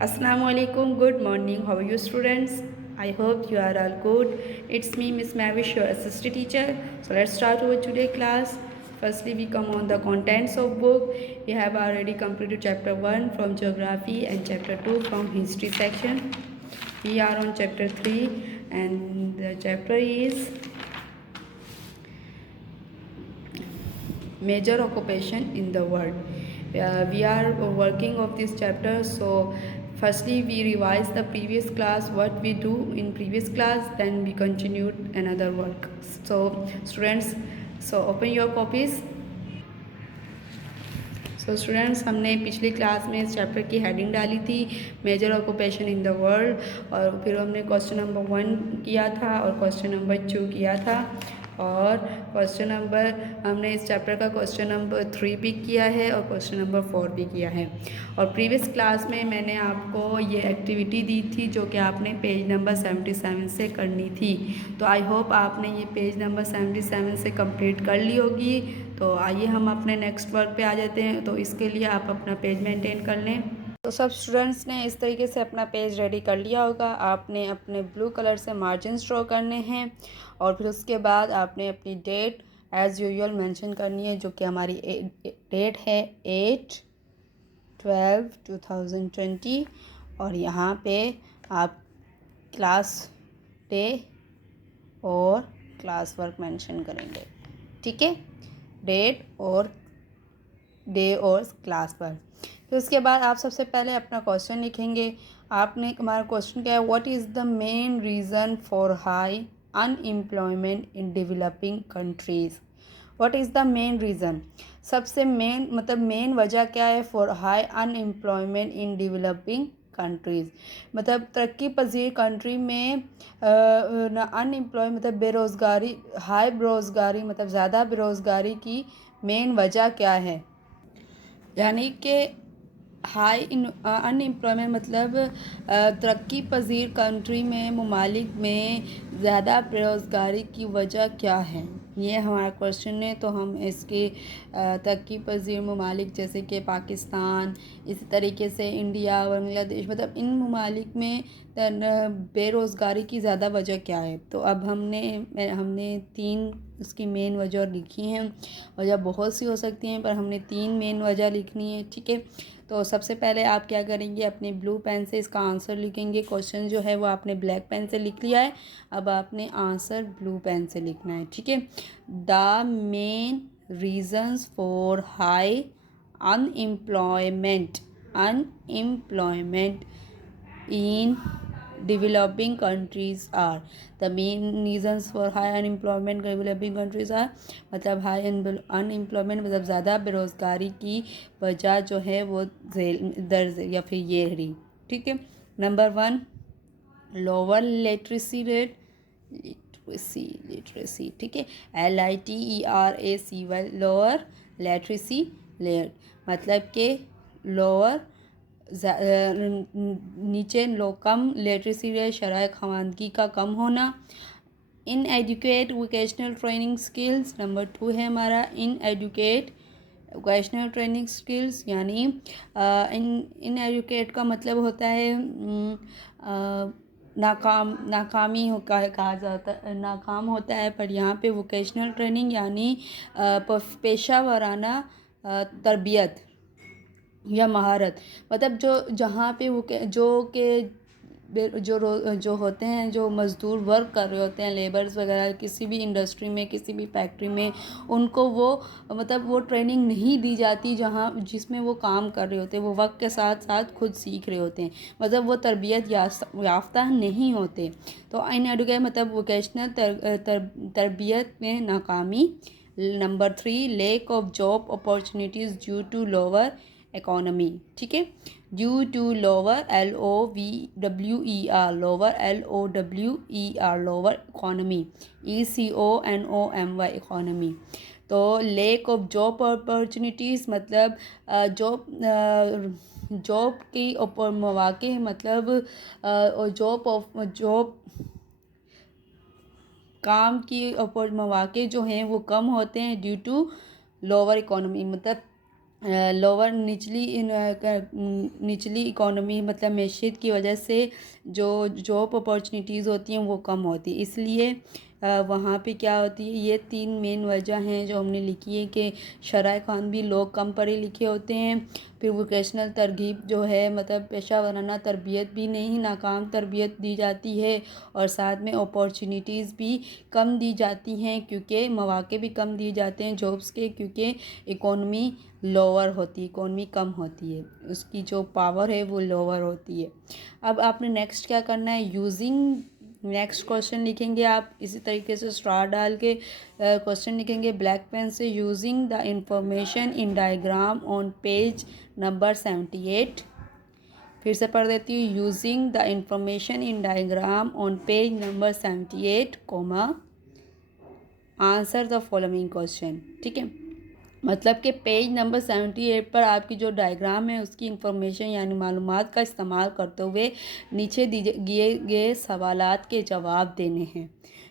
Assalamu alaikum. Good morning. How are you, students? I hope you are all good. It's me, Miss Mavish, your assistant teacher. So let's start our today class. Firstly, we come on the contents of book. We have already completed chapter 1 from geography and chapter 2 from history section. We are on chapter 3 and the chapter is major occupation in the world. We are working of this chapter, so firstly we revise the previous class, what we do in previous class, then we continued another work. So students, so open your copies. So students, हमने पिछली class में इस chapter की heading डाली थी major occupation in the world, और फिर हमने क्वेश्चन नंबर 1 किया था और क्वेश्चन नंबर 2 किया था, और क्वेश्चन नंबर हमने इस चैप्टर का क्वेश्चन नंबर 3 भी किया है और क्वेश्चन नंबर 4 भी किया है। और प्रीवियस क्लास में मैंने आपको ये एक्टिविटी दी थी जो कि आपने पेज नंबर 77 से करनी थी। तो आई होप आपने ये पेज नंबर 77 से कंप्लीट कर ली होगी। तो आइए हम अपने नेक्स्ट वर्क पे आ जाते हैं। तो इसके लिए आप अपना पेज मेंटेन कर लें। तो सब स्टूडेंट्स ने इस तरीके से अपना पेज रेडी कर लिया होगा। आपने अपने ब्लू कलर से मार्जिन्स ड्रॉ करने हैं और फिर उसके बाद आपने अपनी डेट एज़ यूजुअल मेंशन करनी है, जो कि हमारी डेट है 8/12/2020, और यहाँ पे आप क्लास डे और क्लास वर्क मेंशन करेंगे। ठीक है, डेट और डे और क्लास पर। फिर उसके बाद आप सबसे पहले अपना क्वेश्चन लिखेंगे। आपने हमारा क्वेश्चन क्या है, what is the main reason for high unemployment in developing countries. What is the main reason, सबसे मेन मतलब मेन वजह क्या है for high unemployment in developing countries, मतलब तरक्की पजीर कंट्री में अनएम्प्लॉय मतलब बेरोज़गारी, हाई बेरोज़गारी मतलब ज़्यादा बेरोज़गारी की मेन वजह क्या है। यानी कि हाई अनएम्प्लॉयमेंट मतलब तरक्की पजीर कंट्री में ममालिक में ज़्यादा बेरोज़गारी की वजह क्या है, ये हमारा क्वेश्चन है। तो हम इसके तरक्की पजीर ममालिक जैसे कि पाकिस्तान, इसी तरीके से इंडिया, बांग्लादेश, मतलब इन ममालिक में बेरोज़गारी की ज़्यादा वजह क्या है। तो अब हमने 3 उसकी मेन वजह लिखी हैं। वजह बहुत सी हो सकती हैं पर हमने 3 मेन वजह लिखनी है। ठीक है, तो सबसे पहले आप क्या करेंगे, अपने ब्लू पेन से इसका आंसर लिखेंगे। क्वेश्चन जो है वो आपने ब्लैक पेन से लिख लिया है, अब आपने आंसर ब्लू पेन से लिखना है। ठीक है, the main reasons for high unemployment in developing countries are, the main reasons for high unemployment developing countries are, मतलब हाई अनएम्प्लॉयमेंट मतलब ज़्यादा बेरोज़गारी की वजह जो है वो दर्ज या फिर ये रही। ठीक है, number 1 lower literacy rate, literacy ठीक है, LITERACY लोअर लिटरेसी रेट मतलब कि लोअर नीचे कम लिटरेसी रेट शरह ख़वानगी का कम होना। Inadequate vocational training skills, number 2 है हमारा inadequate vocational training skills, यानी इन एडुकेट का मतलब होता है नाकामी कहा जाता है, नाकाम होता है, पर यहाँ पे वोकेशनल ट्रेनिंग यानी पेशा वाराना तरबियत या महारत, मतलब जहाँ पे वो जो होते हैं, जो मज़दूर वर्क कर रहे होते हैं, लेबर्स वगैरह किसी भी इंडस्ट्री में, किसी भी फैक्ट्री में, उनको वो मतलब वो ट्रेनिंग नहीं दी जाती जहाँ जिसमें वो काम कर रहे होते हैं। वो वक्त के साथ साथ खुद सीख रहे होते हैं, मतलब वो तरबियत याफ्ता नहीं होते। तो इन एडुकेट मतलब वोकेशनल तरबियत में नाकामी। Number 3 lack of job opportunities due to lower economy. ठीक है, due to lower LOVER lower economy, ECONOMY economy. तो लेक ऑफ जॉब अपॉर्चुनिटीज़ मतलब जॉब की मौके, मतलब जॉब काम की मौके जो हैं वो कम होते हैं ड्यू टू लोअर इकोनॉमी, मतलब लोअर निचली इकोनॉमी मतलब मैशत की वजह से जो जॉब अपॉर्चुनिटीज़ होती हैं वो कम होती है, इसलिए वहाँ पे क्या होती है, ये 3 मेन वजह हैं जो हमने लिखी है कि शराय खान भी लोग कम पढ़े लिखे होते हैं, फिर वोकेशनल तरगीब जो है मतलब पेशा वराना तरबियत भी नहीं, नाकाम तरबियत दी जाती है, और साथ में अपॉर्चुनिटीज़ भी कम दी जाती हैं क्योंकि मौक़े भी कम दिए जाते हैं जॉब्स के, क्योंकि इकोनॉमी लोअर होती है, इकोनॉमी कम होती है, उसकी जो पावर है वो लोअर होती है। अब आपने नेक्स्ट क्या करना है, यूजिंग नेक्स्ट क्वेश्चन लिखेंगे आप इसी तरीके से स्टार डाल के क्वेश्चन लिखेंगे ब्लैक पेन से, using the information in diagram on page number 78। फिर से पढ़ देती हूँ, using the information in diagram on page number 78 comma answer the following question. ठीक है, मतलब कि पेज नंबर 78 पर आपकी जो डायग्राम है उसकी इंफॉर्मेशन यानी मालूमात का इस्तेमाल करते हुए नीचे दिए गए सवालात के जवाब देने हैं।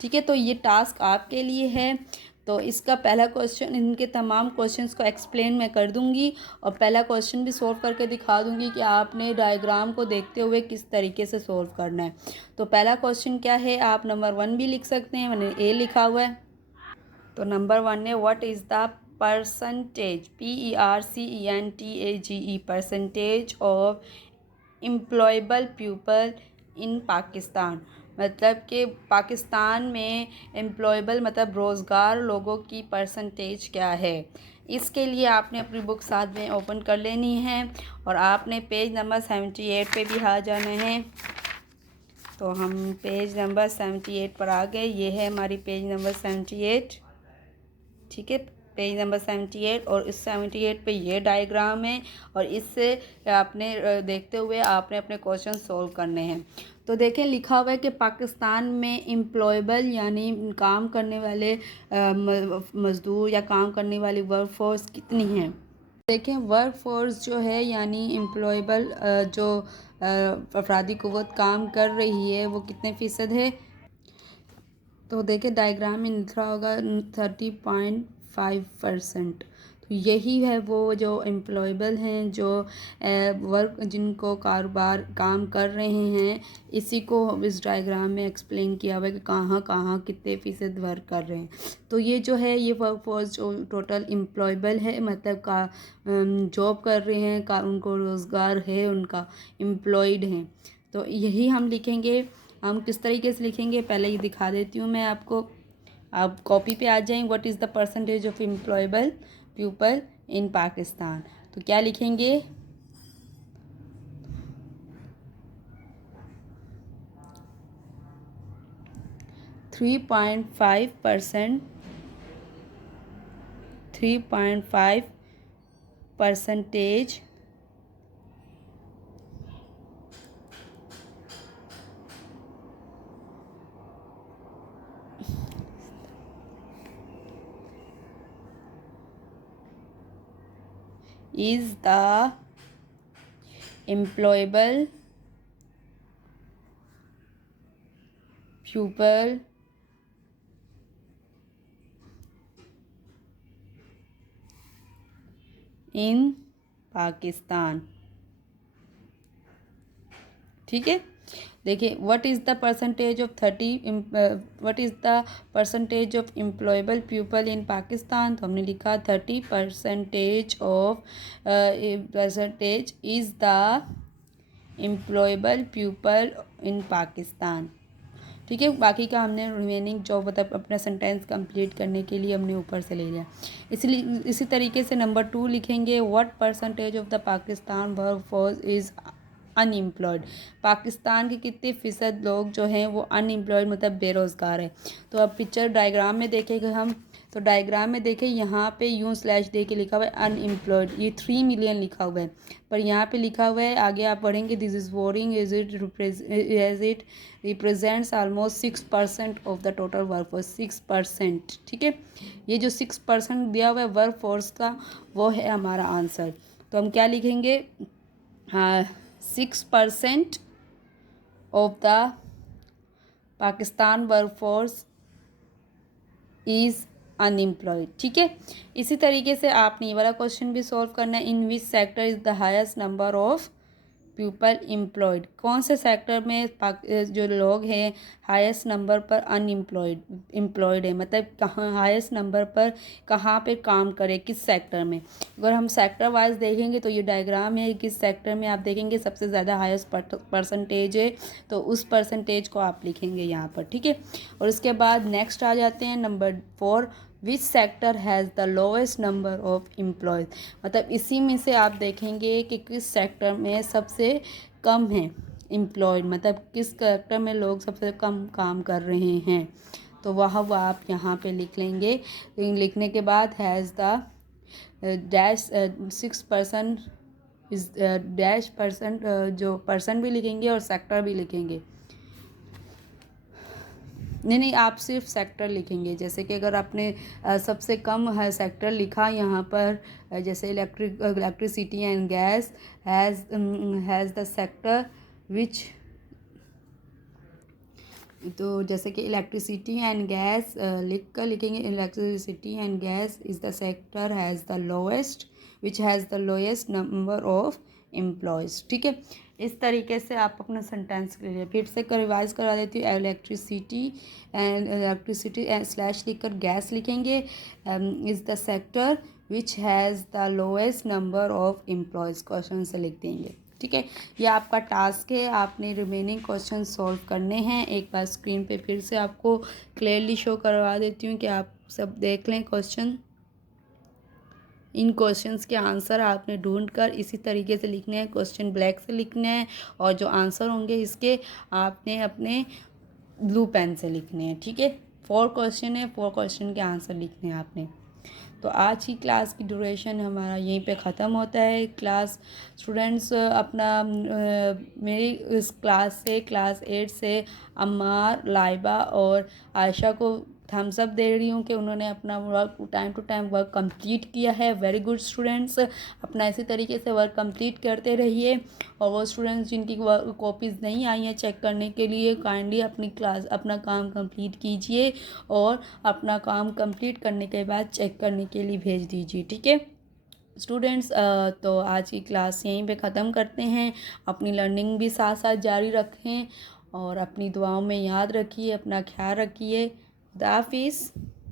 ठीक है, तो ये टास्क आपके लिए है। तो इसका पहला क्वेश्चन, इनके तमाम क्वेश्चंस को एक्सप्लेन मैं कर दूंगी और पहला क्वेश्चन भी सोल्व करके दिखा दूंगी कि आपने डायग्राम को देखते हुए किस तरीके से सोल्व करना है। तो पहला क्वेश्चन क्या है, आप नंबर 1 भी लिख सकते हैं, मैंने ए लिखा हुआ है। तो नंबर 1 है, what is the percentage, PERCENTAGE percentage of employable people in Pakistan, मतलब कि पाकिस्तान में एम्प्लॉयबल मतलब रोज़गार लोगों की परसेंटेज क्या है। इसके लिए आपने अपनी बुक साथ में ओपन कर लेनी है और आपने पेज नंबर 78 पे भी आ जाना है। तो हम पेज नंबर 78 पर आ गए, ये है हमारी पेज नंबर 78। ठीक है, पेज नंबर 78 और इस 78 पे ये डायग्राम है और इससे आपने देखते हुए आपने अपने क्वेश्चन सॉल्व करने हैं। तो देखें लिखा हुआ है कि पाकिस्तान में एम्प्लॉयबल यानी काम करने वाले मज़दूर या काम करने वाली वर्क फोर्स कितनी है। देखें वर्क फोर्स जो है यानी एम्प्लॉयबल जो अफरादी क़ुव्वत काम कर रही है वो कितने फ़ीसद है। तो देखिए डायग्राम में लिखा होगा 30.5%। तो यही है वो जो एम्प्लॉयबल हैं, जो वर्क जिनको कारोबार काम कर रहे हैं, इसी को इस डायग्राम में एक्सप्लेन किया हुआ है कि कहाँ कहाँ कितने फ़ीसद वर्क कर रहे हैं। तो ये जो है ये वर्क फोर्स जो टोटल एम्प्लॉयबल है मतलब का जॉब कर रहे हैं, का उनको रोज़गार है, उनका एम्प्लॉयड हैं। तो यही हम लिखेंगे। हम किस तरीके से लिखेंगे पहले ये दिखा देती हूँ मैं आपको। आप कॉपी पे आ जाएं, what is the percentage of employable people in Pakistan. तो क्या लिखेंगे, 3.5%, 3.5% is the employable pupil in Pakistan. ठीक है, देखिए what is the percentage of 30 what is the percentage of employable people in Pakistan. तो हमने लिखा 30% of percentage is the employable people in Pakistan. ठीक है, बाकी का हमने रिमेनिंग जो मतलब अपना सेंटेंस कंप्लीट करने के लिए हमने ऊपर से ले लिया। इसलिए इसी तरीके से नंबर 2 लिखेंगे, what percentage of the Pakistan work force is unemployed. Pakistan के कितने फ़ीसद लोग जो हैं वो अनएम्प्लॉयड मतलब बेरोज़गार है। तो अब पिक्चर डायग्राम में देखेंगे हम, तो डायग्राम में देखें यहाँ पे यूं स्लैश दे के लिखा हुआ है अनएम्प्लॉयड, ये 3 मिलियन लिखा हुआ है, पर यहाँ पे लिखा हुआ है आगे आप पढ़ेंगे this is boring as it represents almost 6% of the total work force, 6%। ठीक है, ये जो 6% दिया हुआ है वर्क फोर्स का वो है हमारा आंसर। तो हम क्या लिखेंगे, हाँ 6% of the Pakistan workforce is unemployed. ठीक है, इसी तरीके से आपने ये वाला क्वेश्चन भी सॉल्व करना है। In which sector is the highest number of people employed, कौन से सेक्टर में जो लोग हैं हाईएस्ट नंबर पर एम्प्लॉयड है, मतलब कहाँ हाईएस्ट नंबर पर कहाँ पे काम करे, किस सेक्टर में। अगर हम सेक्टर वाइज देखेंगे तो ये डायग्राम है, किस सेक्टर में आप देखेंगे सबसे ज़्यादा हाईएस्ट परसेंटेज है, तो उस परसेंटेज को आप लिखेंगे यहाँ पर। ठीक है, और उसके बाद नेक्स्ट आ जाते हैं number 4, which sector has the lowest number of employees, मतलब इसी में से आप देखेंगे कि किस सेक्टर में सबसे कम है एम्प्लॉयड, मतलब किस सेक्टर में लोग सबसे कम काम कर रहे हैं, तो वह आप यहाँ पे लिख लेंगे। लिखने के बाद हैज़ द डैश 6% इस डैश परसेंट, जो परसेंट भी लिखेंगे और सेक्टर भी लिखेंगे। नहीं, आप सिर्फ सेक्टर लिखेंगे। जैसे कि अगर आपने सबसे कम है सेक्टर लिखा यहाँ पर, जैसे electricity and gas has the sector which, तो जैसे कि इलेक्ट्रिसिटी एंड गैस लिख कर लिखेंगे, electricity and gas is the sector has the lowest which has the lowest number of employees. ठीक है, इस तरीके से आप अपना सेंटेंस के लिए फिर से रिवाइज करा देती हूँ। इलेक्ट्रिसिटी स्लैश लिखकर गैस लिखेंगे, is the sector which has the lowest number of employees, question से लिख देंगे। ठीक है, ये आपका टास्क है, आपने रिमेनिंग क्वेश्चन सॉल्व करने हैं। एक बार स्क्रीन पे फिर से आपको क्लियरली शो करवा देती हूँ कि आप सब देख लें क्वेश्चन। इन क्वेश्चंस के आंसर आपने ढूंढकर इसी तरीके से लिखने हैं, क्वेश्चन ब्लैक से लिखने हैं, और जो आंसर होंगे इसके आपने अपने ब्लू पेन से लिखने हैं। ठीक है, 4 क्वेश्चन है, 4 क्वेश्चन के आंसर लिखने हैं आपने। तो आज की क्लास की ड्यूरेशन हमारा यहीं पे ख़त्म होता है। क्लास स्टूडेंट्स अपना मेरी इस क्लास से क्लास 8 से अम्मार, लाइबा और आयशा को थम्स अप दे रही हूँ कि उन्होंने अपना work time to time work complete किया है। वेरी गुड स्टूडेंट्स, अपना इसी तरीके से वर्क कंप्लीट करते रहिए। और वो स्टूडेंट्स जिनकी कॉपीज़ नहीं आई हैं चेक करने के लिए, काइंडली अपना काम कंप्लीट कीजिए और अपना काम कंप्लीट करने के बाद चेक करने के लिए भेज दीजिए। ठीक है स्टूडेंट्स, तो आज की क्लास यहीं पे ख़त्म करते हैं। अपनी लर्निंग भी साथ साथ जारी रखें और अपनी दुआओं में याद रखिए, अपना ख्याल रखिए। खुदा हाफिज़।